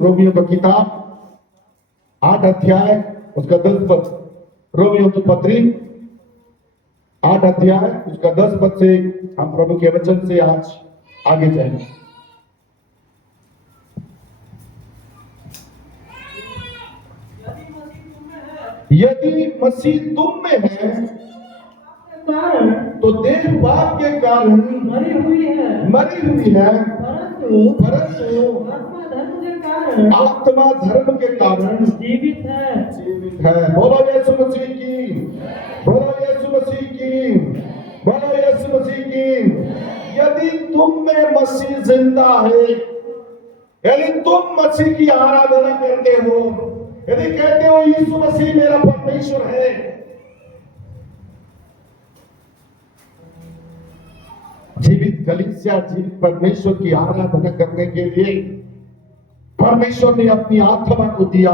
Romeo की किताब 8 अध्याय उसका 10 पद। रोमियो की पत्री 8 अध्याय उसका 10 पद से हम प्रभु के वचन से आज आगे जाएंगे। यदि मसीह तुम में है तो देह पाप के कारण मरी हुई है, परंतु आत्मा धर्म के कारण जीवित है। बोलो यीशु मसीह की, बोलो यीशु मसीह की, बोलो यीशु मसीह की। यदि तुम में मसीह जिंदा है, यदि तुम मसीह की आराधना करते हो, यदि कहते हो यीशु मसीह मेरा परमेश्वर है, जीवित कलीसिया, जीवित परमेश्वर की आराधना करने के लिए परमेश्वर ने अपनी आत्मा को दिया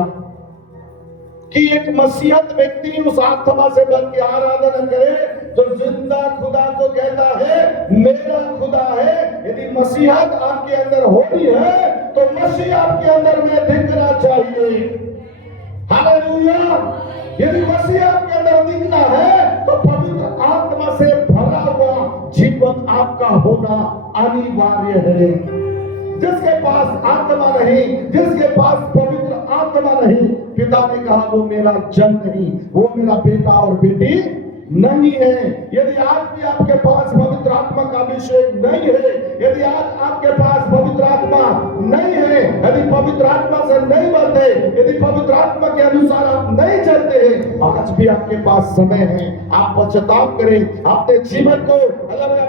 कि एक मसीहत व्यक्ति उस आत्मा से बन के आराधना करे जो जिंदा खुदा को कहता है मेरा खुदा है। यदि मसीहत आपके अंदर हो रही है तो मसीह आपके अंदर में दिखना चाहिए। हालेलुया। यदि मसीह आपके अंदर दिखना है तो पवित्र आत्मा से भरा हुआ जीवन आपका होना अनिवार्य है। जिसके पास आत्मा नहीं, जिसके पास पवित्र आत्मा नहीं, पिता ने कहा वो मेरा जन नहीं, वो मेरा बेटा और बेटी नहीं है। यदि आज भी आपके पास पवित्र आत्मा का अभिषेक नहीं है, यदि आज आपके पास पवित्र आत्मा नहीं है, यदि पवित्र आत्मा से नहीं बढ़ते, यदि पवित्र आत्मा के अनुसार आप नहीं चलते हैं, आज भी आपके पास समय है। आप पश्चाताप करें, अपने जीवन को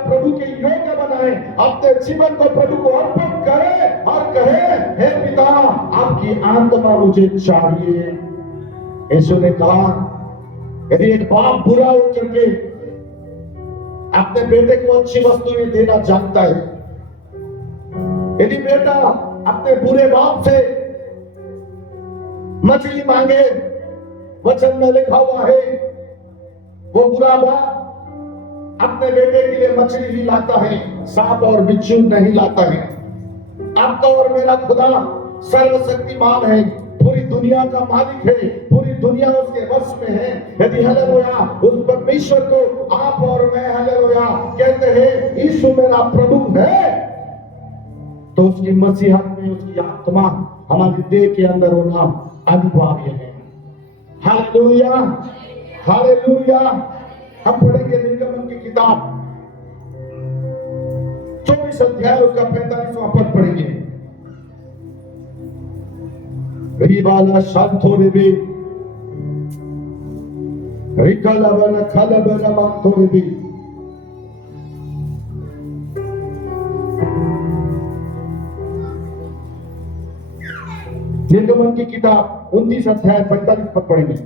प्रभु के योग्य बनाएं, अपने जीवन को प्रभु को अर्पण करें और कहें हे पिता आपकी आत्मा मुझे चाहिए। यीशु ने कहा यदि एक बाप बुरा हो करके अपने बेटे को अच्छी वस्तुएं देना जानता है, यदि बेटा अपने बुरे बाप से मछली मांगे, वचन में लिखा हुआ है वो बुरा बाप अपने बेटे के लिए मछली ही लाता है, सांप और बिच्छू नहीं लाता है। आपका और मेरा खुदा सर्वशक्तिमान है, पूरी दुनिया का मालिक है, पूरी दुनिया उसके वश में है। यदि हालेलुया उस परमेश्वर को आप और मैं हालेलुया कहते हैं यीशु मेरा प्रभु है, तो उसकी मसीहत में उसकी आत्मा हमारी देह के अंदर होना अनिवार्य है। Hallelujah, hallelujah. हम पढ़ेंगे निर्गमन की किताब 24 अध्याय उसका 45वां पद पढ़ेंगे। रिबाला शांतो रिबी रिकलबन खलबन मंतो रिबी। निर्गमन की किताब 29 अध्याय 45 पद पढ़ेंगे।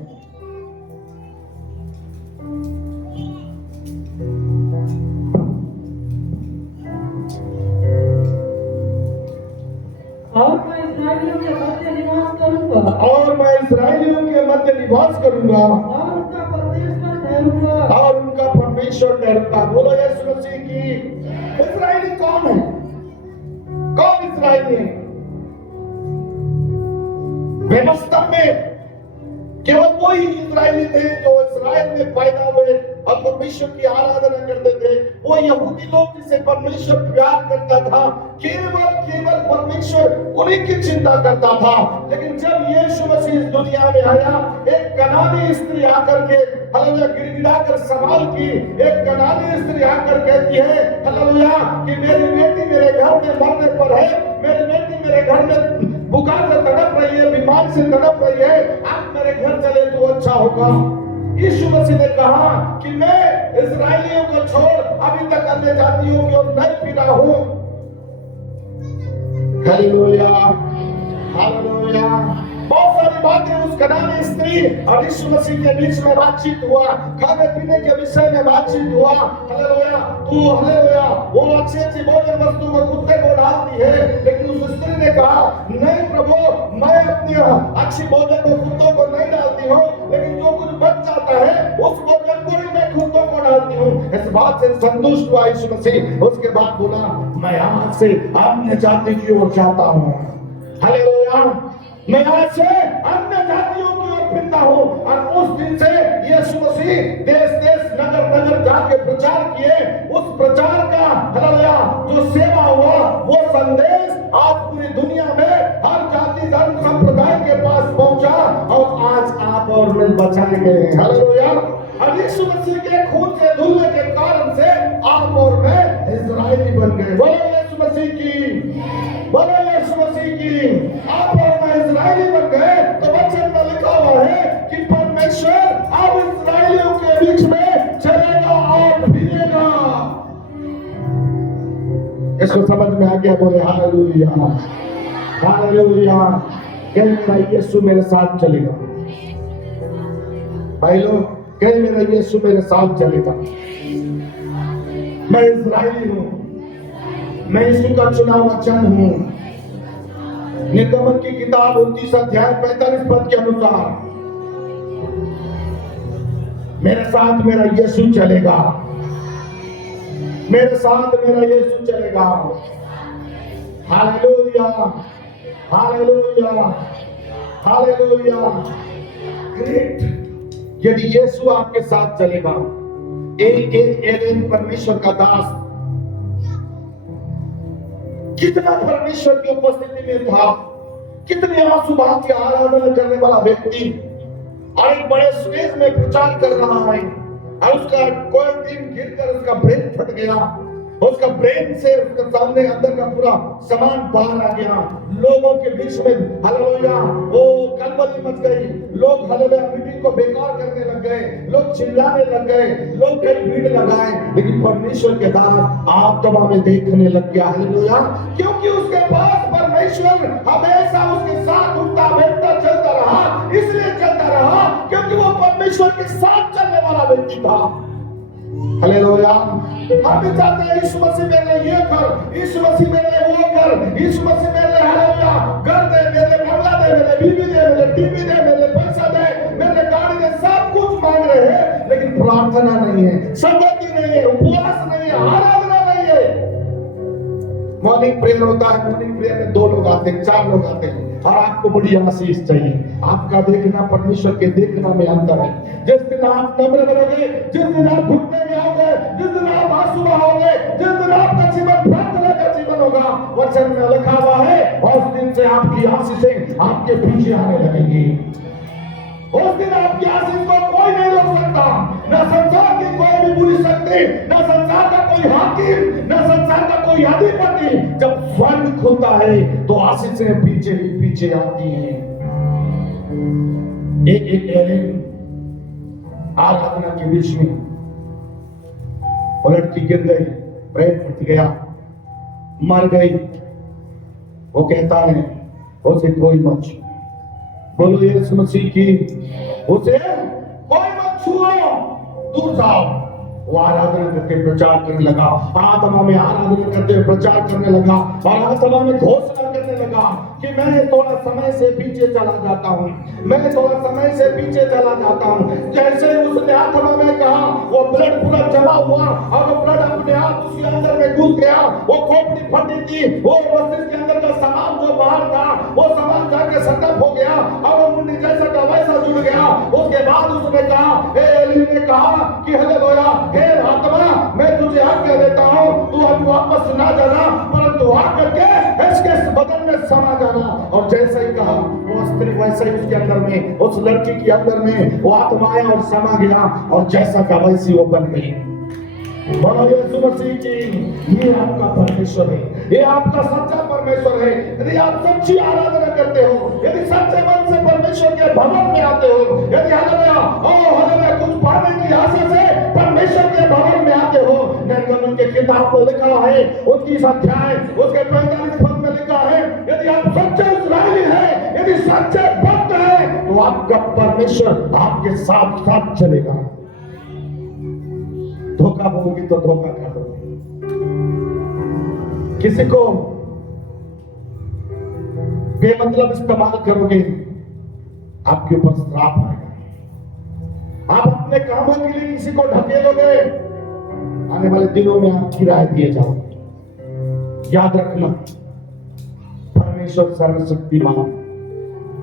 और मैं इस्राएलियों के मध्य निवास करूंगा और उनका परमेश्वर ठहरूंगा। बोलो यीशु मसीह की। इस्राएली कौन है? कौन इस्राएली है? व्यवस्था में केवल वही इस्राएली थे जो इस्राएल में पैदा हुए और परमेश्वर की आराधना करते थे। वो यहूदी लोग जिसे परमेश्वर प्यार करता था, केवल परमेश्वर उन्हीं की चिंता करता था। लेकिन जब यीशु मसीह इस दुनिया में आया, एक कनानी स्त्री आकर के हालेलुया गिड़गिड़ा कर सवाल की, एक कनानी स्त्री आकर कहती है हालेलुया कि मेरी बेटी मेरे घर में मरने पर है, मेरी बेटी मेरे घर में बुखार से तड़प रही है, बीमार से तड़प रही है, आप मेरे घर चले तो अच्छा होगा। यीशु मसीह ने कहा कि मैं इस्राएलियों को छोड़ अभी तक अन्य जातियों की ओर नहीं फिरा हूं। Hallelujah, hallelujah. बहुत सारी बातें उस कनानी स्त्री और यीशु मसीह के बीच में बातचीत हुआ, खाने पीने के विषय में बातचीत हुआ। हालेलुया, तू हालेलुया वो अच्छी अच्छी भोजन वस्तु को कुत्ते को डालती है, लेकिन उस स्त्री ने कहा नहीं प्रभु, मैं अपनी अच्छी भोजन को कुत्तों को नहीं डालती हूँ, लेकिन जो कुछ बच जाता है उस भोजन को ही मैं कुत्तों को डालती हूँ। इस बात से संतुष्ट हुआ यीशु मसीह। उसके बाद बोला मैं आज से अन्य जाति की ओर जाता हूँ। हालेलुया। हालेलुया। मैं आज से अन्य जातियों की ओर फिरता हूं। और उस दिन से यीशु मसीह देश देश नगर नगर जाके प्रचार किए। उस प्रचार का हालेलुया जो सेवा हुआ, वो संदेश आज पूरी दुनिया में हर जाति धर्म संप्रदाय के पास पहुंचा और आज आप और मैं बचाए गए। हालेलुया। और यीशु मसीह के खून से धुलने के कारण से आप और मैं इस्राएली बन गए। बोलो यीशु मसीह की, बोलो यीशु मसीह की। आप और मैं इस्राएली बन गए तो वचन में लिखा हुआ है कि परमेश्वर अब इस्राएलियों के बीच में चलेगा और फिरेगा। इसको समझ में आ गया? बोले हालेलुया, हालेलुया। कहीं मेरा यीशु मेरे साथ चलेगा। भाई लोग, कहीं मेरा यीशु मेरे साथ चलेगा। मैं इस्राएली हूं, मैं यीशु का चुना वचन हूं। निर्गमन की किताब 29 अध्याय 45 पद के अनुसार मेरे साथ मेरा यीशु चलेगा, मेरे साथ मेरा यीशु चलेगा। Hallelujah, hallelujah, hallelujah. ग्रेट। यदि यीशु आपके साथ चलेगा, एक परमेश्वर का दास कितना परमेश्वर की उपस्थिति में था, कितने आंसू बहा के आराधना करने वाला व्यक्ति और एक बड़े स्टेज में प्रचार कर रहा है और उसका कोई दिन गिरकर उसका ब्रेन फट गया, उसका ब्रेन से उसके सामने अंदर का पूरा सामान बाहर आ गया। लोगों के बीच में हालेलुया वो कलबली मच गई। लोग हालेलुया मीटिंग को बेकार करने लग गए, लोग चिल्लाने लग गए, लोग कई भीड़ लगाए। लेकिन परमेश्वर के दास आत्मा में देखने लग गया। हालेलुया। क्योंकि उसके पास परमेश्वर हमेशा उसके साथ उठता बैठता चलता रहा। इसलिए चलता रहा क्योंकि वो परमेश्वर के साथ चलने वाला व्यक्ति था। हालेलुया। हम भी चाहते हैं यीशु मसीह मेरे लिए ये कर, यीशु मसीह मेरे लिए वो कर, यीशु मसीह मेरे लिए हालेलुया घर दे, मेरे बंगला दे, मेरे बीवी दे, मेरे टीवी दे, मेरे पैसा दे, मेरे गाड़ी दे। सब कुछ मांग रहे हैं लेकिन प्रार्थना नहीं है, संगति नहीं है, उपवास नहीं है, आराधना नहीं है। मॉर्निंग प्रेयर होता है, मॉर्निंग प्रेयर में 2 लोग आते हैं, 4 लोग आते हैं और आपको बड़ी आशीष चाहिए। आपका देखना परमेश्वर के देखना में अंतर है। जिस दिन आप नम्र बनोगे, जिस दिन आप घुटने में आओगे, जिस दिन आप आंसू बहाओगे, जिस दिन आपका जीवन प्रार्थना का जीवन होगा, वचन में लिखा हुआ है, और उस दिन से आपकी आशीषें आपके पीछे आने लगेंगी। उस दिन आपकी आशीष को कोई नहीं रोक सकता, न संसार की कोई भी बुरी शक्ति, न संसार का कोई हाकिम, न संसार का कोई अधिपति। जब स्वर्ग खुलता है तो आशीषें पीछे ही पीछे आती हैं। एक एलेन आराधना के बीच में वो लड़की गिर गई, ब्रेन फट गया, मर गई। वो कहता है उसे कोई मत छू। बोलो यीशु मसीह की, उसे कोई मत छुओ, दूर जाओ। वो आराधना करके प्रचार करने लगा, आत्मा में आराधना करते प्रचार करने लगा और आत्मा में घोषणा करने लगा कि मैं थोड़ा समय से पीछे चला जाता हूँ, मैं थोड़ा समय से पीछे चला जाता हूँ। जैसे उसने आत्मा में कहा, वो ब्लड पूरा जमा हुआ और वो ब्लड अपने आप उसके अंदर में घुस गया। वो खोपड़ी फटी थी, वो मस्तिष्क के अंदर का सामान जो बाहर था, वो सामान जाके सेटअप हो गया और वो मुंडी जैसा का वैसा जुड़ गया। उसके बाद उसने कहा, एली ने कहा कि हालेलुया, हे आत्मा, मैं तुझे आज्ञा देता हूँ, तू अब वापस ना जाना, परंतु आकर के इसके बदन में समा जाना। और जैसे ही कहा, वो स्त्री वैसे ही उसके अंदर में, उस लड़की के अंदर में वो आत्मा आया और समा गया और जैसा का वैसी वो बन गई। बोलो यीशु मसीह की। ये आपका परमेश्वर है, ये आपका सच्चा परमेश्वर है। यदि आप सच्ची आराधना करते हो, यदि सच्चे मन से परमेश्वर के भवन में आते हो, यदि हालेलुया कुछ पाने की आशा से परमेश्वर के भवन में आते हो, निर्गमन के किताब में लिखा है 29 अध्याय उसके 45 पद में लिखा है, यदि आप सच्चे इस्राएली हैं, यदि सच्चे भक्त हैं, तो आपका परमेश्वर आपके साथ साथ चलेगा। धोखा बोलोगे तो धोखा खा दोगे। किसी को बेमतलब इस्तेमाल करोगे, आपके ऊपर श्राप आएगा। आप अपने कामों के लिए किसी को ढकेलोगे, आने वाले दिनों में आप किराए दिए जाओगे। याद रखना, परमेश्वर सर्वशक्तिमान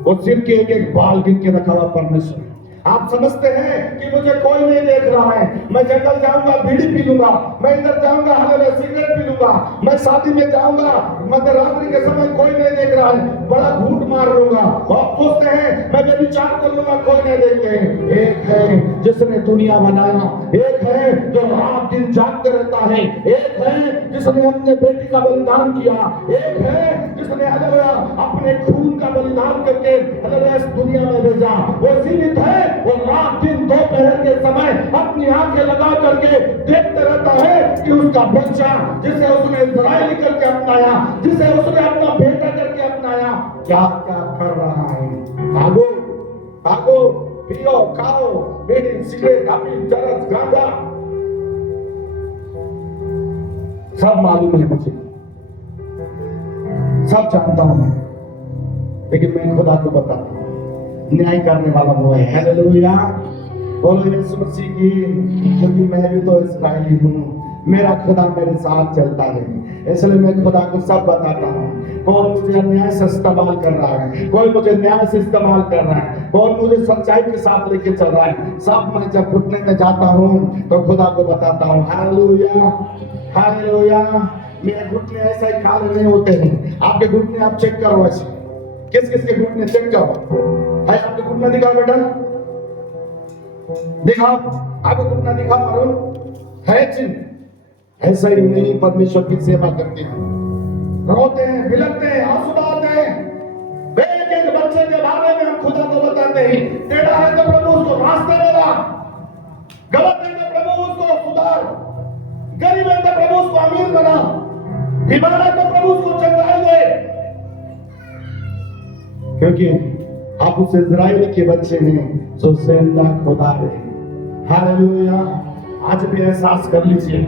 वो सिर के एक एक बाल गिन के रखा हुआ परमेश्वर। आप समझते हैं कि मुझे कोई नहीं देख रहा है, मैं जंगल जाऊंगा बीड़ी पी लूंगा, मैं इधर जाऊंगा हालेलुया सिगरेट पी लूंगा, मैं शादी में जाऊंगा मध्य रात्रि के समय कोई नहीं देख रहा है, बड़ा घूट मार लूंगा। आप सोचते हैं मैं व्यभिचार कर लूंगा, कोई नहीं देखते हैं। एक है जिसने दुनिया बनाया, एक है जो रात दिन जागते रहता है, एक है जिसने अपने बेटी का बलिदान किया, एक है जिसने हालेलुया अपने खून का बलिदान करके हालेलुया इस दुनिया में भेजा। वो जीवित है, वो रात दिन दोपहर के समय अपनी आंखें लगा करके देखते रहता है कि उसका बच्चा जिसे उसने इस्राएली करके अपनाया, जिसे उसने अपना बेटा करके अपनाया, क्या क्या कर रहा है। भागो भागो, पियो खाओ, बीड़ी सिगरेट अफीम चरस गांजा सब मालूम है मुझे, सब जानता हूं मैं, लेकिन मैं खुदा को बताता हूं, न्याय करने वाला वो है। हालेलुया, बोलो यीशु मसीह की। क्योंकि मैं भी तो इस्राएली हूँ, मेरा खुदा मेरे साथ चलता है, इसलिए मैं खुदा को सब बताता हूँ। कौन मुझे अन्याय से इस्तेमाल कर रहा है, कोई मुझे न्याय से इस्तेमाल कर रहा है, कौन मुझे सच्चाई के साथ लेके चल रहा है, सब मैं जब घुटने में जाता हूँ तो खुदा को बताता हूँ। Hallelujah hallelujah. मेरे घुटने ऐसा ही खाली नहीं होते हैं, आपके घुटने आप चेक करो, ऐसे किस किस के घुटने चेक करो है। आपके घुटना दिखाओ बेटा, दिखाओ आपको घुटना दिखाओ, मारो है चिन्ह। ऐसा ही नहीं परमेश्वर की सेवा करते हैं, रोते हैं, बिलखते हैं, आंसू बहाते हैं। एक एक बच्चे के बारे में हम खुदा को बताते हैं, टेढ़ा है तो प्रभु उसको रास्ते में ला, गलत है तो प्रभु उसको सुधार, गरीब है तो प्रभु उसको अमीर बना, बीमार है तो प्रभु उसको चंगाई दे। क्योंकि आप उस इज़राइल के बच्चे हैं जो जिंदा खुदा है। हालेलुया। आज भी एहसास कर लीजिए,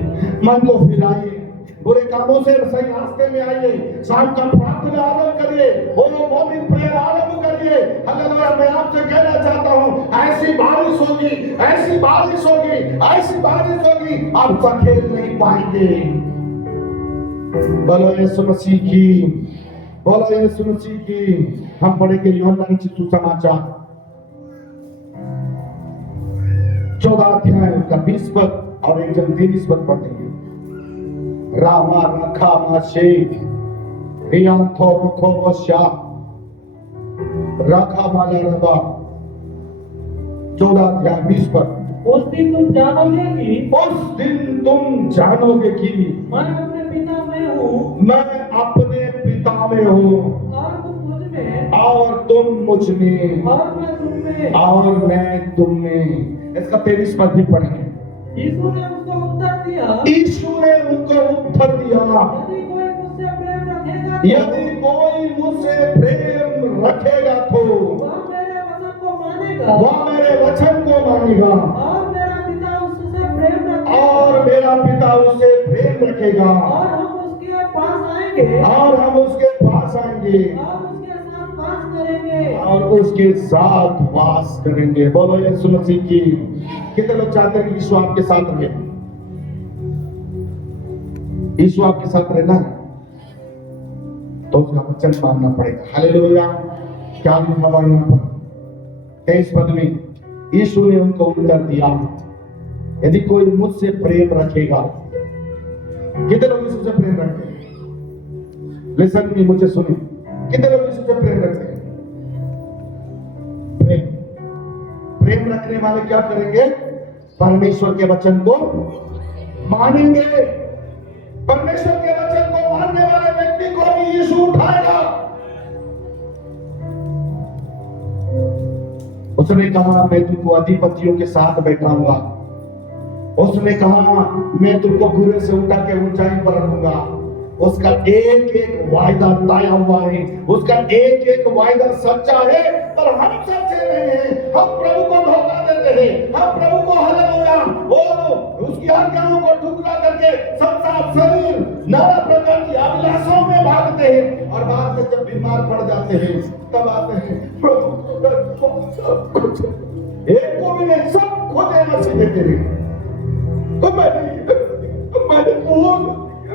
मन को फिराइए, बुरे कामों से सही रास्ते में आइए, शाम का प्रार्थना आरंभ करिए, मॉर्निंग प्रेयर आरंभ करिए। हालेलुया। मैं आपसे कहना चाहता हूँ, ऐसी बारिश होगी, ऐसी बारिश होगी, ऐसी बारिश होगी, आप खेल नहीं पाएंगे। बोलो यीशु मसीह की, बोलो यीशु मसीह की। हम पढ़ेंगे यूहन्ना रचित सुसमाचार 14 अध्याय का 20 पद और एक जन 23 पद पढ़ेंगे। रामा रखा माशे रियान थोरो खोवशा रखा माला रबा 14 अध्याय 20 पद। उस दिन तुम जानोगे कि मैं अपने पिता में हूँ, मैं अपने पिता में हूँ और तुम मुझ में, और तुम मुझ में, और मैं तुम में। और मैं तुम में। इसका 23 पद भी पढ़ेंगे। यीशु ने उसको उत्तर दिया, यीशु ने उनको उत्तर दिया, यदि कोई मुझसे प्रेम रखेगा यदि कोई मुझसे प्रेम रखेगा तो वह मेरे वचन को मानेगा, वह मेरे वचन को मानेगा, और मेरा पिता उससे प्रेम रखेगा, और मेरा पिता उससे प्रेम रखेगा, और हम उसके पास आएंगे, और हम उसके पास आएंगे, और उसके साथ वास करेंगे। और उसके साथ वास करेंगे। बोलो यीशु मसीह की। कितने लोग चाहते हैं कि यीशु आपके साथ रहे? यीशु आपके साथ रहना है तो उसका वचन मानना पड़ेगा। हालेलुया। क्या लिखा हुआ यहाँ पर 23 पद में? यीशु ने उनको उत्तर दिया, यदि कोई मुझसे प्रेम रखेगा। कितने लोग यीशु से प्रेम रखते हैं? लिसन मी, मुझे सुनिए, कितने लोग यीशु से प्रेम रखते हैं? प्रेम प्रेम रखने वाले क्या करेंगे? परमेश्वर के वचन को मानेंगे। परमेश्वर के वचन को मानने वाले व्यक्ति को भी यीशु उठाएगा। उसने कहा, मैं तुमको अधिपतियों के साथ बैठाऊंगा। उसने कहा, मैं तुमको घुरे से उठा के ऊंचाई पर रखूंगा। उसका एक एक वायदा तय हुआ है, उसका एक एक वायदा सच्चा है। पर हम सच्चे नहीं हैं, हम प्रभु को धोखा देते हैं, हम प्रभु को हालेलुया उसकी आज्ञाओं को ठुकरा करके संसार शरीर नाना प्रकार की अभिलाषाओं में भागते हैं, और बाद में जब बीमार पड़ जाते हैं तब आते हैं, प्रभु सब कुछ एक को भी नहीं, सब खोजे मसीह में तेरे। तो मैंने भूख,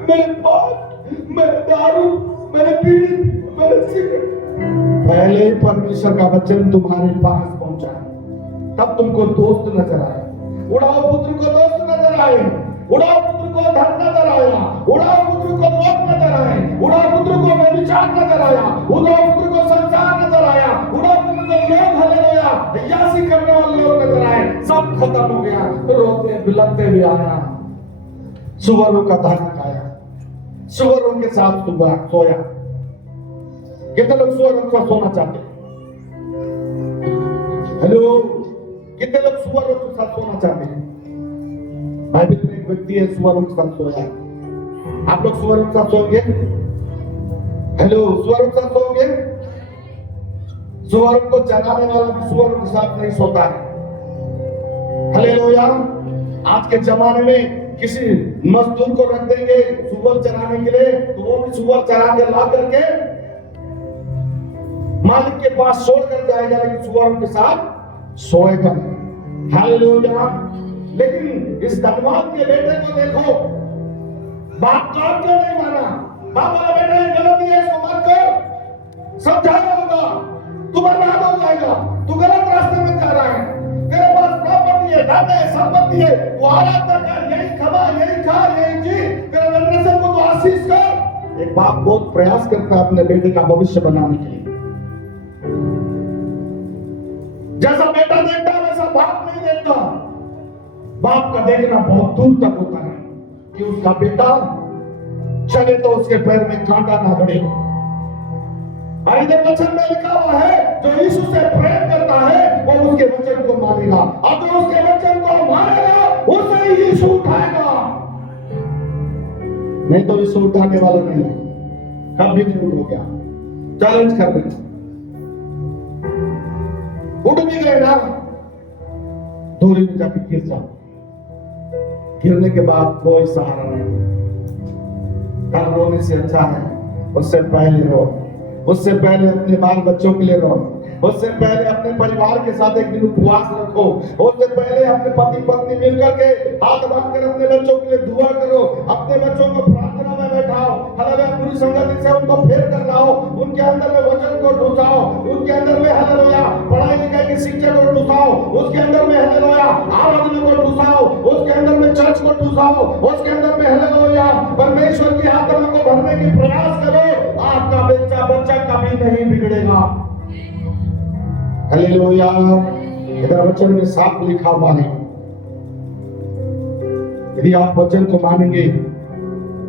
मैंने पाप, मैंने दारू, मैंने बीड़ी, मैंने सिगरेट, पहले परमेश्वर का वचन तुम्हारे पास पहुंचा, तब तुमको दोस्त नजर आए, उड़ाओ पुत्र को दोस्त नजर आए, उड़ाओ पुत्र को धन नजर आया, उड़ाओ पुत्र को लोक नजर आए, उड़ाओ पुत्र को व्यभिचार नजर आया, उड़ाओ पुत्र को संसार नजर आया, उड़ाओ पुत्र को लोग हालेलुया अय्यासी करने वाले लोग नजर आए। सब खत्म हो गया, रोते बिलखते भी आया, सुअरों का दाना खाया, सुअरों के साथ सोया। कितने लोग सुअरों के साथ सोना चाहते हैं? हेलो, कितने लोग सुअरों के साथ सोना चाहते हैं? बाइबल में एक व्यक्ति है सुअरों के साथ सोया। आप लोग सुअरों के साथ सोएंगे? हेलो, सुअरों के साथ सोएंगे? सुअरों को चराने वाला भी सुअरों के साथ नहीं सोता है। हालेलुया। आज के जमाने में किसी मजदूर को रख देंगे सुअर चराने के लिए, तो वो भी सुअर चरा के ला करके मालिक के पास छोड़ कर जाएगा, लेकिन सुअरों के साथ सोएगा। हालेलुया। लेकिन इस धनवान के बेटे को देखो, बाप काम क्यों नहीं माना? बाप बोला बेटा ये गलती है, इसको मत कर, समझाया होगा, तू बर्बाद हो जाएगा, तू गलत रास्ते में जा रहा है, तेरे पास प्रॉपर्टी है, धन है, संपत्ति है, तू आराधना कर, यही खा, यही खा, यही जी, तेरे जनरेशन को तो आशीष कर। एक बाप बहुत प्रयास करता है अपने बेटे का भविष्य बनाने के लिए। जैसा बेटा देखता है वैसा बाप नहीं देखता। बाप का देखना बहुत दूर तक होता है कि उसका बेटा चले तो उसके पैर में कांटा ना गड़े। और इधर वचन में लिखा हुआ है, जो यीशु से प्रेम करता है वो उसके वचन को मानेगा, और जो उसके वचन को मानेगा उसे यीशु उठाएगा। नहीं तो यीशु उठाने वाला नहीं है, कभी नहीं उठ गया। चैलेंज कर देना, उठ भी गए ना, दूरी में जाके गिर जाओ, गिरने के बाद कोई सहारा नहीं। कल रोने से अच्छा है उससे पहले रो, उससे पहले अपने बाल बच्चों के लिए रो, उससे पहले अपने परिवार के साथ एक दिन उपवास रखो, उससे पहले अपने पति पत्नी मिलकर के हाथ बांधकर अपने बच्चों के लिए दुआ करो, अपने बच्चों को प्रार्थना में बैठाओ, हालेलुया बुरी संगति से उनको फेर कर लाओ, उनके अंदर में वचन को ढुसाओ, उनके अंदर में हालेलुया पढ़ाई लिखाई की शिक्षा को ढुसाओ, उसके अंदर में हालेलुया आराधना को ढुसाओ, उसके अंदर में चर्च को ढुसाओ, उसके अंदर में हालेलुया परमेश्वर की आत्मा को भरने की प्रयास करो। आपका बच्चा कभी नहीं बिगड़ेगा। हालेलुया। इधर वचन में साफ लिखा हुआ है, यदि आप वचन को मानेंगे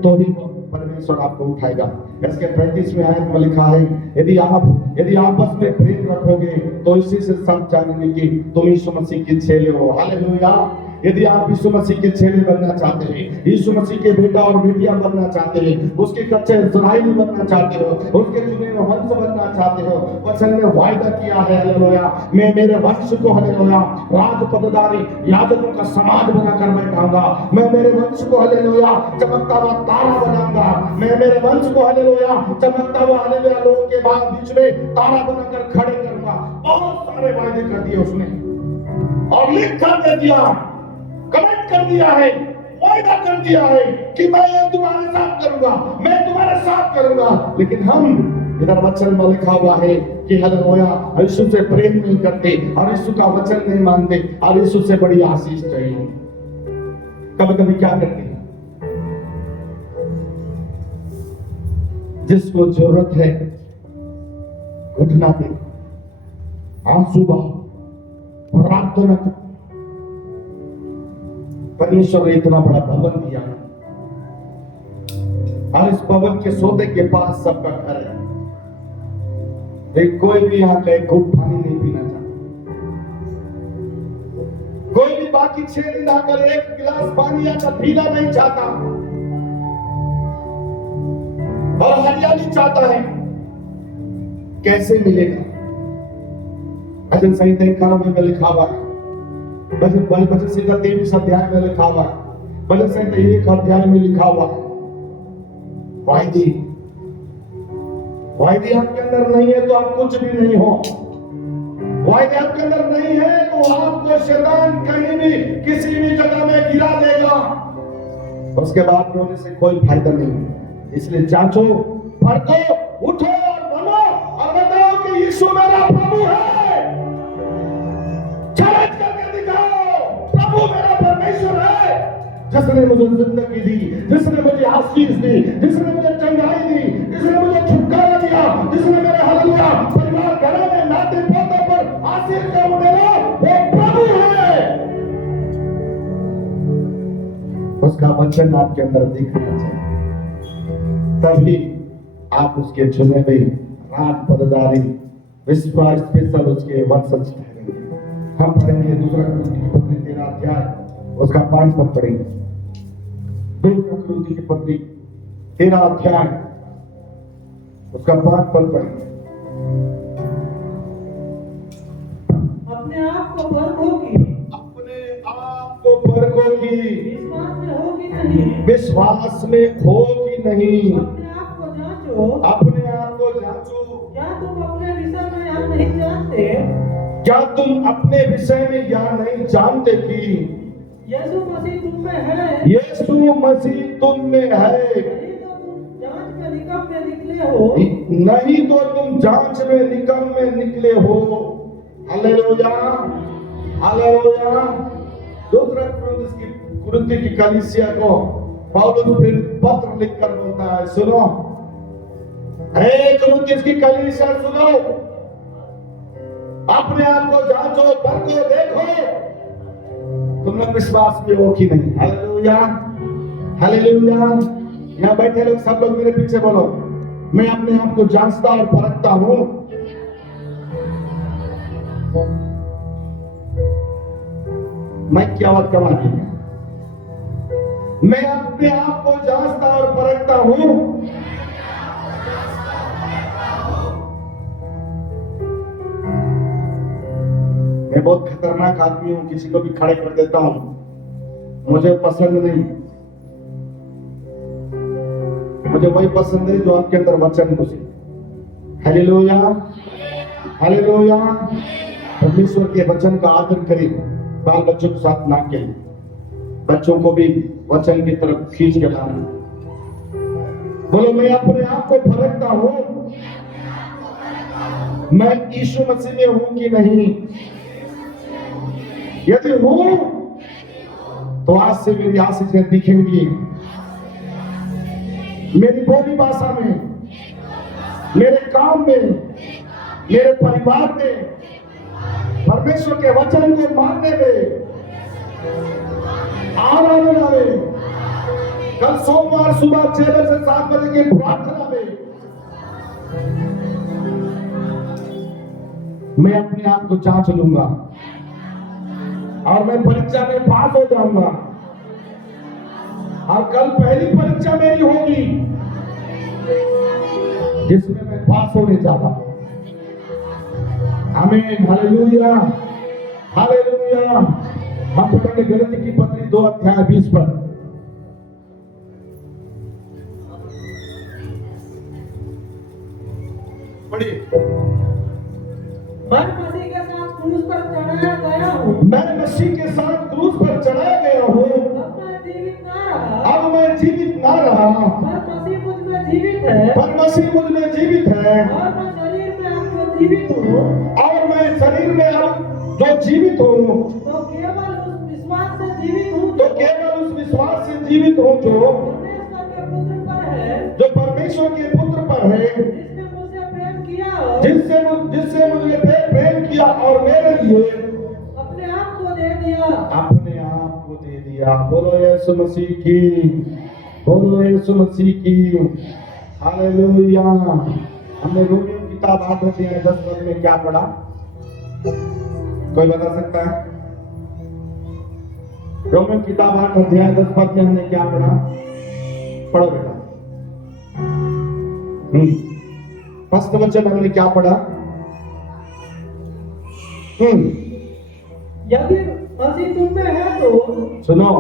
तो ही परमेश्वर आपको उठाएगा। इसके 35 में आयत में लिखा है, यदि आपस में प्रेम रखोगे तो इसी से सब जानेंगे कि तुम यीशु मसीह के चेले हो। हालेलुया। यदि आप यीशु मसीह के चेले बनना चाहते हैं, यीशु मसीह के बेटा और बेटियां बनना चाहते हैं, उसके कच्चे इस्राएली बनना चाहते हो, उसके चुने हुए वंश बनना चाहते हो, वचन ने वायदा किया है हालेलुया, मैं मेरे वंश को हालेलुया राज पदधारी याजकों का समाज बनाकर बैठाऊंगा, मैं मेरे वंश को हालेलुया चमकता हुआ तारा बनाऊंगा, मैं मेरे वंश को हालेलुया चमकता हुआ हालेलुया लोगों के बाद बीच में तारा बनाकर खड़े करूंगा। बहुत सारे वायदे कर दिए उसने, और लिख कर दे दिया, कमेंट कर दिया है, वायदा कर दिया है कि मैं तुम्हारे साथ करूंगा, मैं तुम्हारे साथ करूंगा। लेकिन हम इधर वचन में लिखा हुआ है कि हालेलुया यीशु से प्रेम नहीं करते और यीशु का वचन नहीं मानते और यीशु से बड़ी आशीष चाहिए। कभी कभी क्या करते हैं, जिसको जरूरत है घुटना दे, आंसू बहा, प्रार्थना कर। परमेश्वर ने इतना बड़ा भवन दिया और इस भवन के सौदे के पास सबका घर है, लेकिन कोई भी यहाँ का एक घूंट पानी नहीं पीना चाहता, कोई भी बाकी 6 दिन आकर एक गिलास पानी या पीना नहीं चाहता और हरियाली चाहता है। कैसे मिलेगा? भजन संहिता 91 में लिखा हुआ है, भजन संहिता 23 अध्याय में लिखा हुआ है, भजन संहिता 1 अध्याय में लिखा हुआ है, वायदे आपके अंदर नहीं है तो आप कुछ भी नहीं हो। वायदे आपके अंदर नहीं है तो आपको शैतान कहीं भी किसी भी जगह में गिरा देगा, उसके बाद रोने से कोई फायदा नहीं। इसलिए जांचो, परखो, उठो और बनो और बताओ जिसने मुझे जिंदगी दी, जिसने मुझे आशीष दी, जिसने मुझे चंगाई दी, जिसने मुझे छुटकारा दिया, जिसने मेरे हालेलुया परिवार घरों में नाते पोतों पर आशीष का उड़ेला, वो प्रभु है। उसका वचन आपके अंदर दिखना चाहिए, तभी आप उसके चुने हुए राज पदाधिकारी विश्वास स्पेशल उसके वंशज ठहरेंगे। हम पढ़ेंगे दूसरा कुरिन्थियों की पत्री 13 अध्याय उसका 5 पद पढ़ेंगे। दूसरा कुरिन्थियों की पत्री 13 अध्याय उसका 5 पद पढ़ेंगे। अपने आप को परखोगी, अपने आप को परखोगी, विश्वास में हो कि नहीं, विश्वास में हो कि नहीं, अपने आप को जांचो, अपने आप को जांचो। क्या तुम अपने विषय में यह नहीं जानते, क्या तुम अपने विषय में यह नहीं जानते कि यीशु मसीह तुम में है, यीशु मसीह तुम में है, नहीं तो तुम जांच में निकम नहीं तो तुम जांच में निकम में निकले हो। में निकले हो। Hallelujah, hallelujah. दूसरा कुरिन्थियों की कलीसिया को पौलुस फिर पत्र लिखकर बोलता है, सुनो कुरिन्थियों की कलीसिया, सुनो, अपने आप को जांचो, परखो, देखो तुम लोग विश्वास में हो कि नहीं। Hallelujah, hallelujah. यहाँ बैठे लोग सब लोग मेरे पीछे बोलो, मैं अपने आप को जांचता और परखता हूं। मैं क्या बात कमा दी, मैं अपने आप को जांचता और परखता हूं। मैं बहुत खतरनाक आदमी हूं, किसी को भी खड़े कर देता हूं, मुझे पसंद नहीं। मुझे वही पसंद है जो आपके अंदर वचन घुसे। Hallelujah, hallelujah. परमेश्वर के वचन का आदर करें, बाल बच्चों के साथ ना के बच्चों को भी वचन की तरफ खींच के लाना। बोलो, मैं अपने आप को परखता हूं, मैं यीशु मसीह में हूं कि नहीं। यदि हूं तो आज से मेरी आशीषें दिखेंगी, मेरी बोली भाषा में, मेरे काम में, मेरे परिवार में, परमेश्वर के वचन को मानने में, आराधना में, कल सोमवार सुबह 6 बजे से 7 बजे की प्रार्थना में मैं अपने आप को जांच लूंगा और मैं परीक्षा में पास हो जाऊंगा। और कल पहली परीक्षा मेरी होगी जिसमें मैं पास होने जा रहा हूं। आमीन, हालेलुया, हालेलुया। हम पढ़ेंगे गलती की पत्री 2 अध्याय 20 पर। पढ़िए। मैं मसीह के साथ क्रूस पर चढ़ाया गया हूँ, मैं मसीह के साथ क्रूस पर चढ़ाया गया हूँ, अब मैं जीवित ना रहा, अब मैं जीवित ना रहा, पर मसीह मुझ में जीवित है, पर मसीह मुझ में जीवित है। और मैं शरीर में अब जो जीवित हूँ, और मैं शरीर में अब जो जीवित हूँ, तो केवल उस विश्वास से जीवित हूँ तो केवल उस विश्वास से जीवित हूँ जो परमेश्वर के पुत्र पर है, जो परमेश्वर के पुत्र पर है, जिसने मुझसे प्रेम किया और जिससे मुझे प्रेम किया और मेरे लिए अपने आप को दे दिया। अपने आप को दे दिया। बोलो यीशु मसीह की, बोलो यीशु मसीह की। हालेलुया। हमने रोमियो की किताब 8 अध्याय 10 पद में क्या पढ़ा, कोई बता सकता है? रोमियो की किताब 8 अध्याय 10 पद में हमने क्या पढ़ा? पढ़ो बेटा। फर्स्ट वचन हमने क्या पढ़ा? यदि मसीह तुम में है तो सुनो,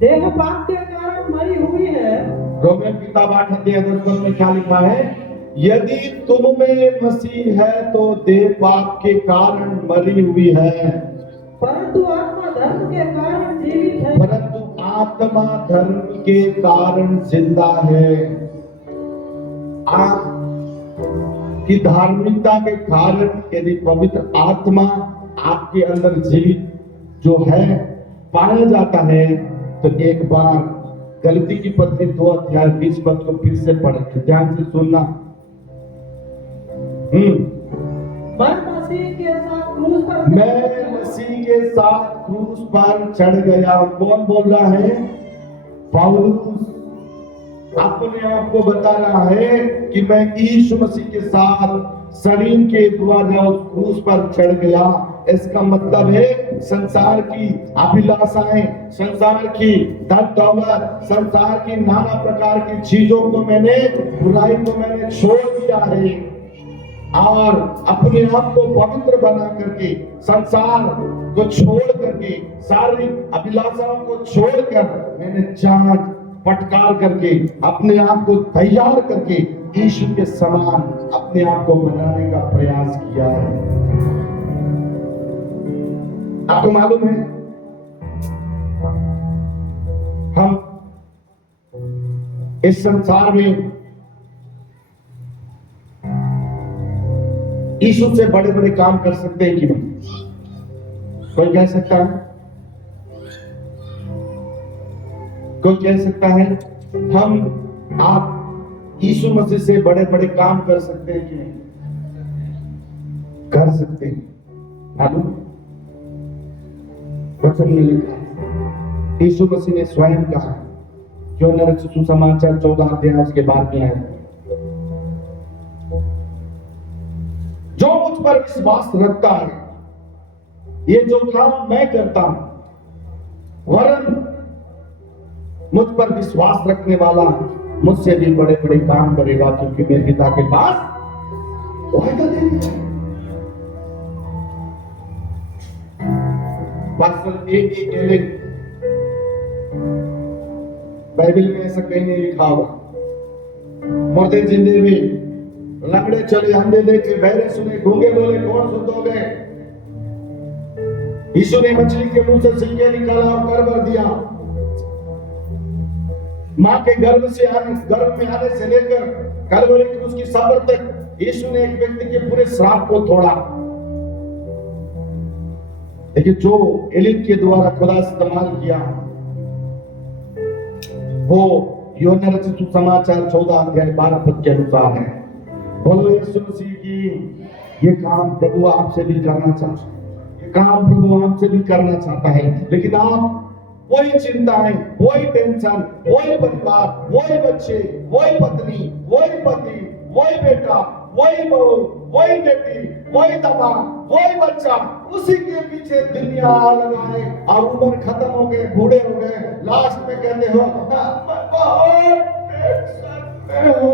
देह पाप के कारण मरी हुई है। रोमियो की किताब 8 अध्याय 10 पद में क्या लिखा है? यदि तुम में मसीह है तो देह पाप के कारण मरी हुई है, परंतु आत्मा धर्म के कारण जीवित है। परंतु आत्मा धर्म के कारण जिंदा है। आप की धार्मिकता के कारण यदि पवित्र आत्मा आपके अंदर जीवित जो है, पाया जाता है तो एक बार गलती की पत्री 2 अध्याय 20 पद को फिर से पढ़े, ध्यान से सुनना। मैं मसीह के साथ क्रूस पर मैं मसीह के साथ क्रूस पर चढ़ गया। कौन बोल रहा है? पौलुस अपने आप को बता रहा है कि मैं यीशु मसीह के साथ शरीर के द्वारा उस क्रूस पर चढ़ गया। इसका मतलब है संसार की अभिलाषाएं, संसार की धन दौलत, संसार की नाना प्रकार की चीजों को मैंने, बुराई को मैंने छोड़ दिया है और अपने आप को पवित्र बना करके, संसार को छोड़ करके, शारीरिक अभिलाषाओं को छोड़कर मैंने जांच पटकार करके अपने आप को तैयार करके यीशु के समान अपने आप को बनाने का प्रयास किया है। आपको मालूम है हम इस संसार में यीशु से बड़े बड़े काम कर सकते हैं कि नहीं? कोई कह सकता है? कोई कह सकता है हम आप यीशु मसीह से बड़े बड़े काम कर सकते हैं कि नहीं? कर सकते हैं। मालूम वचन में लिखा है, यीशु मसीह ने स्वयं कहा, क्यों नरक सुसमाचार 14 अध्याय उसके बाद में है, जो मुझ पर विश्वास रखता है, ये जो काम मैं करता हूं, वरन मुझ पर विश्वास रखने वाला मुझसे भी बड़े बड़े काम करेगा, क्योंकि मेरे पिता के पास वायदा दे दिया है। पास्टर ए एलेन, बाइबल में ऐसा कहीं नहीं लिखा होगा, मुर्दे जिंदे भी, लंगड़े चले, अंधे देखे, बहरे सुने, गूंगे बोले, कौन सुन हो गए। यीशु ने मछली के मुंह से सिंगे निकाला और कर भर दिया। मां के गर्भ में आने से लेकर कलवरी की उसकी सब्र तक यीशु ने एक व्यक्ति के पूरे श्राप को तोड़ा। लेकिन जो एलिन के द्वारा खुदा इस्तेमाल किया वो यूहन्ना रचित सुसमाचार 14 अध्याय 12 पद के अनुसार है। बोलो यीशु मसीह की, ये काम प्रभु आपसे भी करना चाहता है, ये काम प्रभु आपसे भी करना चाहता है। लेकिन आप वही चिंताएं, वही टेंशन, वही परिवार, वही बच्चे, वही पत्नी, वही पति, वही बेटा, वही बहू, वही बेटी, वही दमाद, वही बच्चा, उसी के पीछे दुनिया लगाए और उम्र खत्म हो गए, बूढ़े हो गए, लास्ट में कहते हो बहुत टेंशन में हो।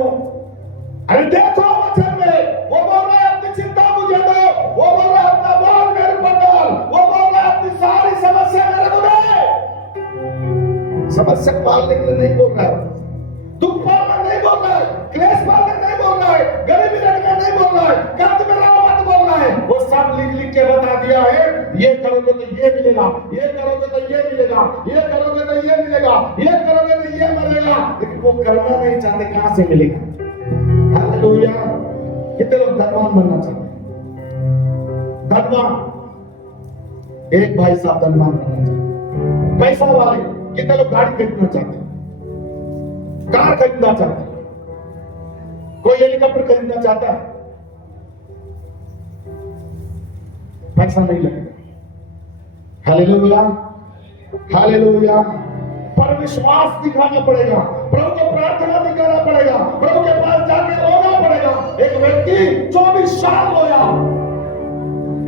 अरे देखो वचन में वो बोल रहा है अपनी चिंता मुझे दो, वो बोल रहा है अपना बोल मेरे पर डाल, वो बोल रहा है अपनी सारी समस्या मेरे को दे। समस्या पालने के लिए नहीं बोल रहा है, दुख पालने नहीं बोल रहा है, क्लेश पालने नहीं बोल रहा है, गरीबी लड़ने नहीं बोल रहा है, कर्ज में रहो मत बोल रहा है। वो सब लिख लिख के बता दिया है, ये करोगे तो ये मिलेगा, ये करोगे तो ये मिलेगा, ये करोगे तो ये मिलेगा, ये करोगे तो ये मिलेगा। लेकिन वो करना नहीं चाहते, कहां से मिलेगा? हालेलुया। कितने लोग धनवान बनना चाहते हैं? धनवान, एक भाई साहब धनवान बनना चाहते, पैसा वाले। कितने लोग गाड़ी खरीदना चाहते हैं, कार खरीदना चाहते हैं, कोई हेलीकॉप्टर खरीदना चाहता है, पैसा नहीं लगेगा। Hallelujah, hallelujah. पर विश्वास दिखाना पड़ेगा, प्रभु को प्रार्थना दिखाना पड़ेगा, प्रभु के पास जाके रोना पड़ेगा। एक व्यक्ति 24 साल रोया,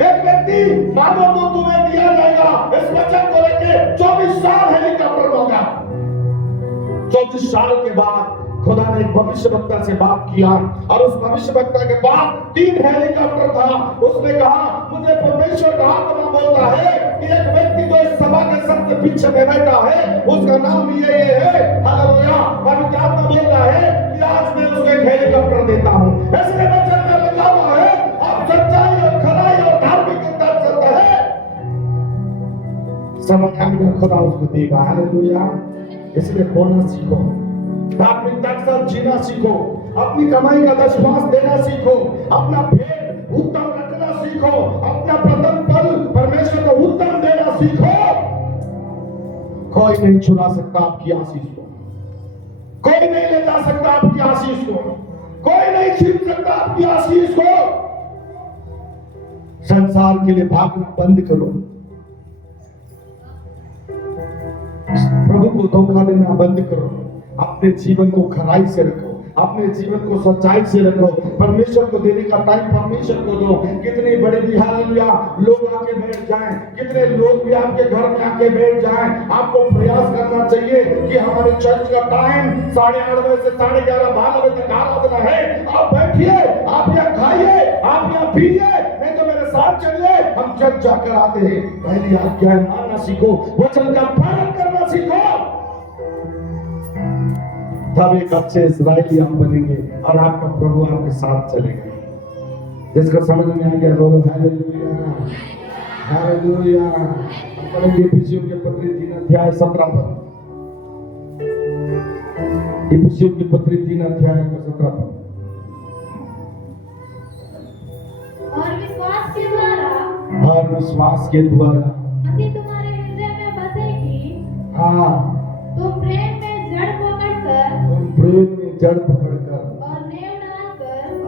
एक व्यक्ति मानो तो तुम्हें दिया जाएगा इस वचन को लेके 24 साल हेलीकॉप्टर होगा। 24 साल के बाद खुदा ने एक भविष्यवक्ता से बात किया और उस भविष्यवक्ता के पास 3 हेलीकॉप्टर था। उसने कहा मुझे परमेश्वर का आत्मा बोलता है कि एक व्यक्ति जो इस सभा के सबसे पीछे में बैठा है उसका नाम ये है। हालेलुया। पवित्र आत्मा बोल रहा है कि आज मैं उसको एक हेलीकॉप्टर देता हूं। इसलिए वचन में लिखा हुआ है अब सच्चाई और खराई और धार्मिकता चलता है, समय आएगा खुदा उसको देगा। हालेलुया। इसलिए बोलना सीखो, धार्मिकता के साथ जीना सीखो, अपनी कमाई का 10% देना सीखो, अपना भेद उत्तम रखना सीखो, अपना प्रथम फल परमेश्वर को उत्तम देना सीखो। कोई नहीं छुड़ा सकता आपकी आशीष को, कोई नहीं ले जा सकता आपकी आशीष को, कोई नहीं छीन सकता आपकी आशीष को। संसार के लिए भागना बंद करो, प्रभु को धोखा देना बंद करो, अपने जीवन को खराई से रखो, अपने जीवन को सच्चाई से रखो, परमेश्वर को देने का टाइम परमेश्वर को दो। कितनी बड़ी भी हालेलुया लोग आके बैठ जाएं, कितने लोग भी आपके घर में आके बैठ जाएं, आपको प्रयास करना चाहिए कि हमारे चर्च का टाइम 8:30 बजे से 11:30 12 बजे तक आराधना है। आप बैठिए, आप यहाँ खाइए, आप यहाँ पीजिए, नहीं तो मेरे साथ चलिए, हम चर्च जाकर आते हैं। पहली आज्ञा मानना सीखो, वचन का पालन करना सीखो, तब एक अच्छे इस्राएली आप बनेंगे और आपका प्रभु आपके साथ चलेगा। जिसको समझ में आ गया बोलो हालेलुया, हालेलुया। पढ़ेंगे इफिसियों के पत्री 3 अध्याय 17 पद, इफिसियों की पत्री 3 अध्याय 17 पद। और विश्वास के द्वारा और विश्वास के द्वारा मसीह तुम्हारे हृदय में बसेगी, हाँ तुम प्रेम में जड़ पकड़कर तुम प्रेम में जड़ पकड़कर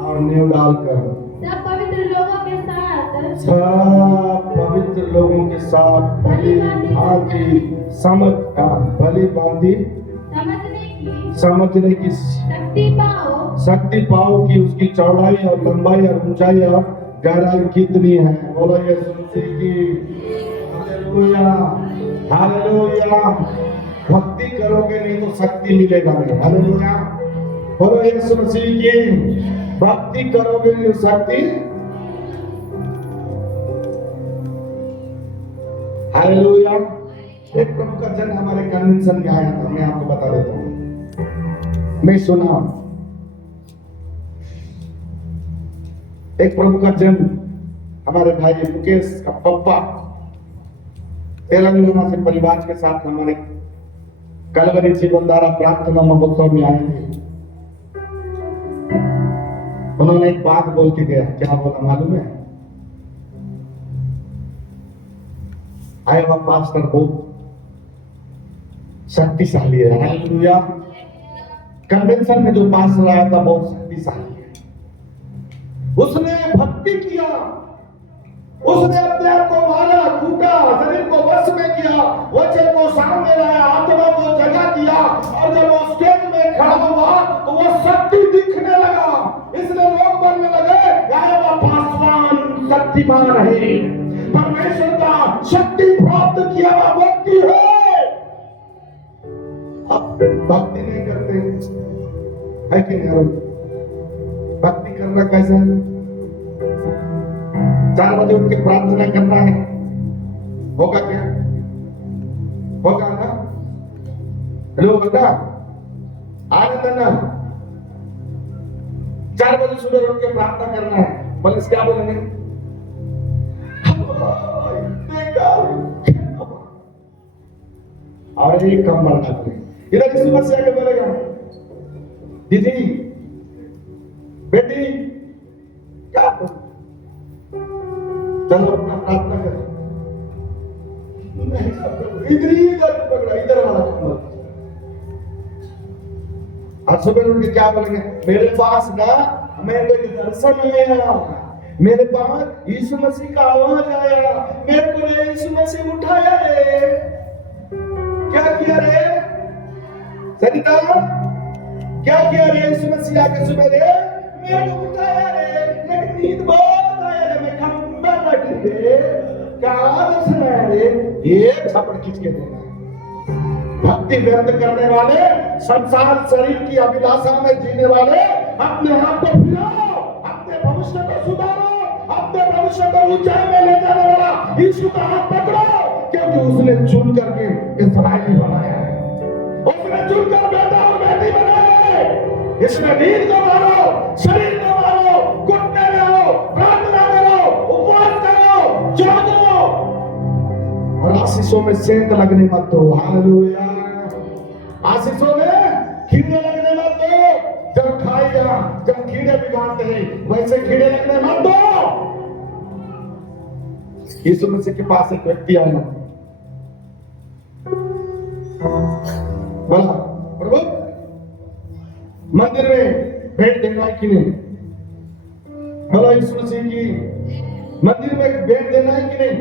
और नेव डालकर सब सब पवित्र लोगों के साथ भली भांति समझने की शक्ति पाओ कि उसकी चौड़ाई और लंबाई और ऊंचाई और गहराई कितनी है। बोलो यीशु मसीह की हालेलुया, हालेलुया। भक्ति करोगे नहीं तो शक्ति मिलेगा नहीं। हालेलुया, बोलो यीशु मसीह की भक्ति करोगे नहीं तो शक्ति। हालेलुया। एक प्रभु का जन हमारे कन्वेंशन में आया था, मैं आपको बता देता हूँ। मैं सुना एक प्रभु का जन हमारे भाई मुकेश का पप्पा तेलंगाना से परिवार के साथ हमारे कलवरी जीवनधारा प्रार्थना महोत्सव में आए थे। उन्होंने एक बात बोल के गया, क्या बोला मालूम है? आई एम अ पास्टर बहुत शक्तिशाली है। हालेलुया। कन्वेंशन में जो पास्टर आया था बहुत शक्तिशाली है। उसने भक्ति किया, उसने अपने आप को मारा, कूटा, शरीर को वश में किया, वचन को सामने लाया, आत्मा को जगा दिया, और जब वो स्टेज में खड़ा हुआ तो वो शक्ति दिखने लगा। इसलिए लोग बोलने लगे यार वो पासवान शक्तिमान है, परमेश्वर का शक्ति प्राप्त किया हुआ व्यक्ति है। अब भक्ति नहीं करते है कि नहीं? भक्ति करना कैसा है? 4 बजे उठ के प्रार्थना करना है, होगा क्या? होगा ना? लोग ना आनंद ना 4 बजे सुबह उठ के प्रार्थना करना है, बोले क्या बोलेंगे? और एक कम बढ़ जाते हैं। इधर इस समस्या के बोलेगा दीदी बेटी क्या चलो अपना प्रार्थना करो। इधर पकड़ा, इधर वाला और सुबह उठ के क्या बोलेंगे? मेरे पास ना मैं एक दर्शन आया, मेरे पास यीशु मसीह का आवाज आया, मेरे को ने यीशु मसीह उठाया रे। क्या किया रे सरिता? क्या किया रे यीशु मसीह आके सुबह रे? मेरे को उठाया रे, लेकिन नींद बहुत आया रे, मैं खंबा लट रे। क्या दर्शन आया रे? एक थप्पड़ खींच के देना। भक्ति व्यक्त करने वाले, संसार शरीर की अभिलाषा में जीने वाले, अपने आप को फिराओ, अपने भविष्य को सुधारो, अपने भविष्य को ऊंचाई में ले जाने वाला यीशु का हाथ पकड़ो, क्योंकि उसने चुन करके इस्राएली बनाया है। उसने चुनकर बेटा और बेटी बनाए। इसमें नींद को मारो, शरीर को मारो, घुटने में हो, प्रार्थना करो, उपवास करो, जागो और आशीषों में सेंध लगने मत दो। हालेलुया। आशीषों में कीड़े लगने मत दो। जब खाएगा, जब कीड़े बिगाड़ते हैं वैसे कीड़े लगने मत दो। यीशु मसीह के पास एक व्यक्ति आया, मंदिर में भेंट देना है कि नहीं? बोला यीशु मसीह की मंदिर में भेंट देना है कि नहीं?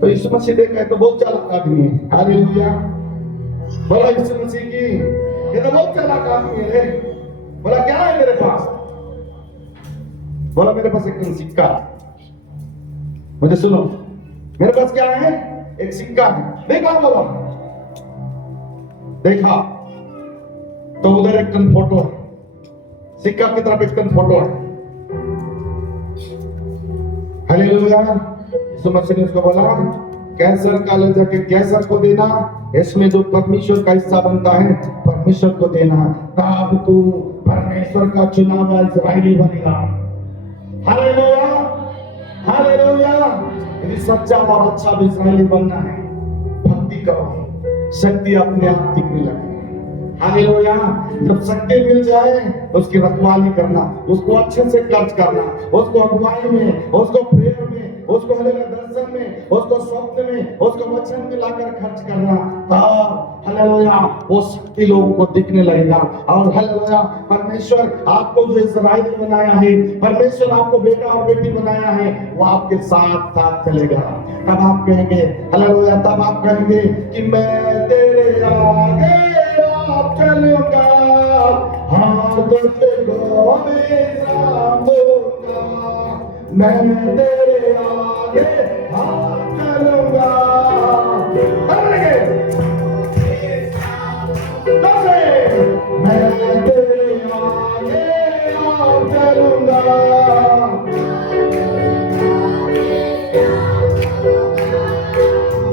तो यीशु मसीह देखा है तो बहुत चालाक आदमी है। हालेलुया। बोला यीशु मसीह की ये तो बहुत चालाक आदमी है रे। बोला क्या है तेरे पास? बोला मेरे पास एक सिक्का है। मुझे सुनो, मेरे पास क्या है? एक सिक्का है। देखा? बोला देखा तो उधर एक टन फोटो है, सिक्का की तरफ एक टन फोटो है। हालेलुया। यीशु मसीह ने उसको बोला कैसर का ले जाके कैसर को देना, इसमें जो परमेश्वर का हिस्सा बनता है परमेश्वर को देना, तब तू परमेश्वर का चुना हुआ इस्राएली बनेगा। हालेलुया। हालेलुया। यदि सच्चा और अच्छा इस्राएली बनना है, भक्ति करो, शक्ति अपने आप दिखने लगे। हालेलुया। जब शक्ति मिल जाए उसकी रखवाली करना, उसको अच्छे से खर्च करना, उसको अगुवाई में, उसको प्रेम में, उसको दर्शन में, उसको स्वप्न में, उसको वचन में लाकर खर्च करना, तब हालेलुया वो शक्ति लोगों को दिखने लगेगा। और हालेलुया परमेश्वर आपको जो इस्राएल बनाया है, परमेश्वर आपको बेटा और बेटी बनाया है, वो आपके साथ साथ चलेगा। तब आप कहेंगे हालेलुया, तब आप कहेंगे कि मैं तेरे आगे आप चलूंगा, हाथों से मेरा दूंगा, मैं तेरे आगे हाथ चलूंगा। मैं तेरे आगे हाथ चलूंगा,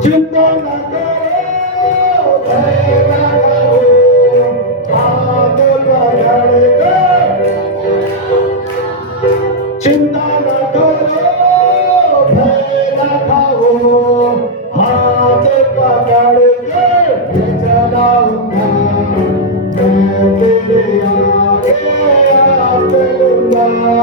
चिंता न करो, भय न करो, हाथ पकड़ के, चिंता न करो, भय न खाओ, हाथ पकड़ के चलाऊंगा, मैं तेरे आगे हाथ चलूंगा।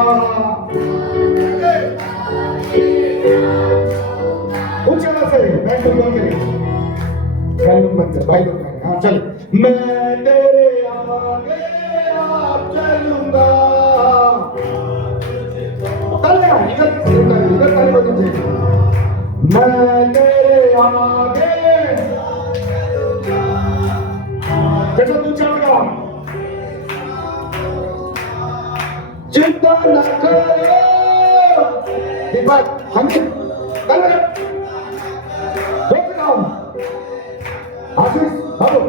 भाई लोग मत भाई लोग हाँ चल, मैं तेरे आगे आप चलूंगा। इधर मैं तेरे आगे जैसा तू चलेगा, चिंता न करो। दीपक हम आशीष हेलो,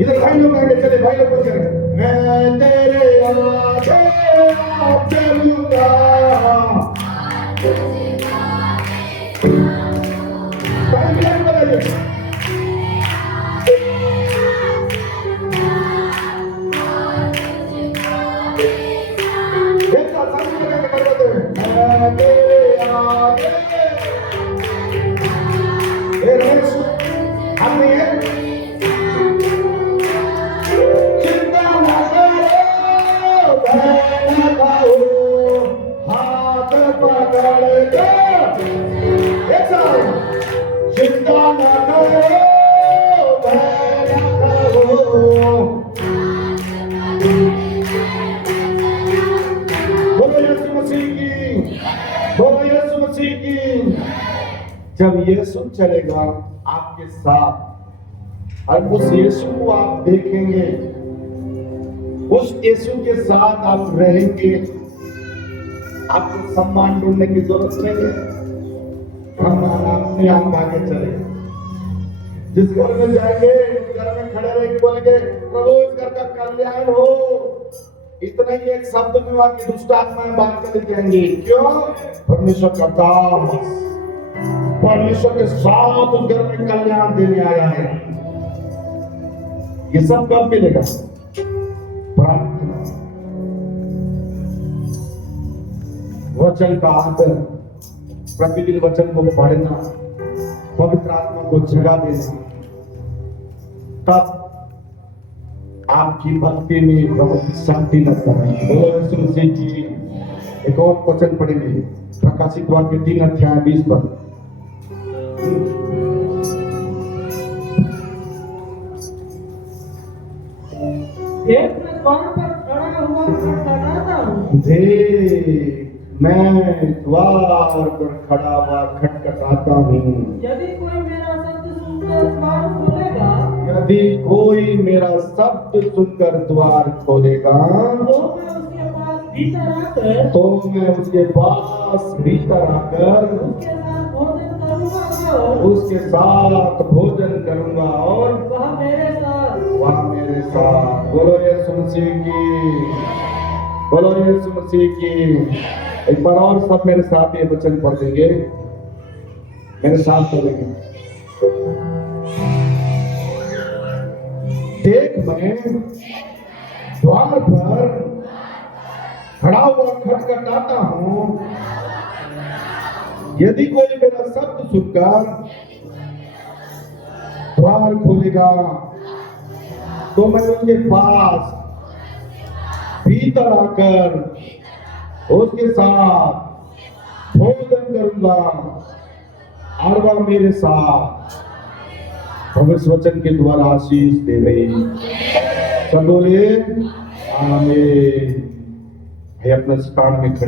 इधर भाई लोग आगे चले, भाई लोग बोल रहे मैं तेरे आगे आप चलूंगा, भाई मिलान बनाइए। जब यीशु चलेगा आपके साथ और उस यीशु को आप देखेंगे, उस यीशु के साथ आप रहेंगे, आपको सम्मान ढूंढने की जरूरत नहीं है। हम अपने आप आगे चलेंगे। जिस घर में जाएंगे उस घर में खड़े रह के बोलेंगे प्रभु इस घर का कल्याण हो। इतना ही एक शब्द में वहां की दुष्ट आत्माएं बाहर चली जाएंगी। क्यों? परमेश्वर का दास परमेश्वर के साथ उस घर में कल्याण देने आया है। ये सब कब मिलेगा? प्रार्थना, वचन का आदर, प्रतिदिन वचन को पढ़ना, पवित्र आत्मा को जगा देना, तब आपकी भक्ति में बहुत शक्ति लगता है। एक और वचन पढ़ेंगे, प्रकाशित वाक्य 3 अध्याय 20 पद। देख मैं द्वार पर खड़ा हुआ खटखटाता हूँ। देख मैं द्वार पर खड़ा हुआ खटखटाता हूँ। यदि कोई मेरा शब्द सुनकर द्वार खोलेगा यदि कोई मेरा शब्द सुनकर द्वार खोलेगा तो मैं उसके पास भीतर आकर उसके पास भीतर आकर उसके साथ भोजन करूंगा और उसके साथ भोजन करूंगा और वह मेरे साथ वह मेरे साथ। बोलो यीशु मसीह की, बोलो यीशु मसीह की। एक बार और सब मेरे साथ ये वचन पढ़ देंगे, मेरे साथ पढ़ेंगे। देख मैं द्वार पर खड़ा हुआ खटखटाता हूँ, यदि कोई मेरा शब्द सुनकर द्वार खोलेगा तो मैं उसके पास भीतर आकर उसके साथ भोजन करूंगा और वह मेरे साथ। भविष्य वचन के द्वारा आशीष दे रही। सब बोले आमीन। अपने स्थान में खड़े